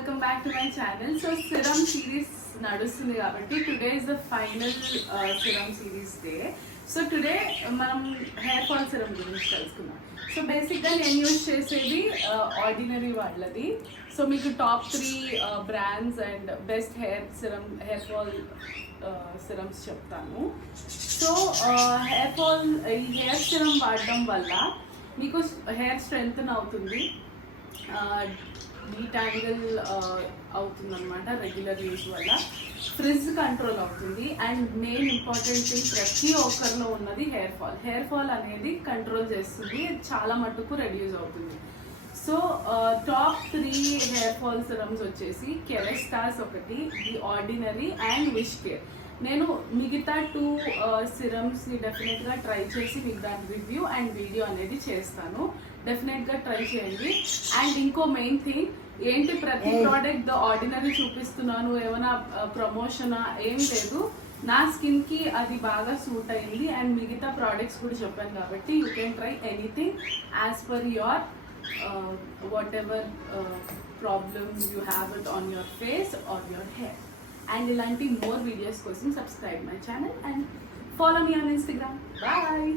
Welcome back to my channel. So serum series నడుస్తుంది కాబట్టి today is the final serum series day. So today మనం hair fall serum గురించి తెలుసుకుందాం. So బేసిక్గా నేను యూజ్ చేసేది ఆర్డినరీ వాళ్ళది. సో మీకు top 3 brands and best hair fall serums చెప్తాను. సో ఈ హెయిర్ సిరమ్ వాడడం వల్ల మీకు హెయిర్ స్ట్రెంగ్తన్ అవుతుంది, డీటాంగిల్ అవుతుంది అనమాట రెగ్యులర్ యూజ్ వల్ల, ఫ్రిజ్ కంట్రోల్ అవుతుంది. అండ్ మెయిన్ ఇంపార్టెంట్ థింగ్ ప్రతి ఒక్కరిలో ఉన్నది హెయిర్ ఫాల్ అనేది కంట్రోల్ చేస్తుంది, చాలా మటుకు రెడ్యూస్ అవుతుంది. So top 3 hair fall serums వచ్చేసి కెరెస్టాస్ ఒకటి, the ordinary and wish care. నేను మిగతా 2 సిరమ్స్ని డెఫినెట్గా ట్రై చేసి మీకు దాని రివ్యూ అండ్ వీడియో అనేది చేస్తాను. డెఫినెట్గా ట్రై చేయండి. అండ్ ఇంకో మెయిన్ థింగ్ ఏంటి, ప్రతి ప్రోడక్ట్ ద ఆర్డినరీ చూపిస్తున్నాను, ఏమైనా ప్రమోషనా ఏం లేదు. నా స్కిన్కి అది బాగా సూట్ అయింది అండ్ మిగతా ప్రోడక్ట్స్ కూడా చెప్పాను కాబట్టి you can try anything as per your whatever problems you have it on your face or your hair. And ఇలాంటి మోర్ వీడియోస్ కోసం subscribe my channel and follow me on Instagram. Bye.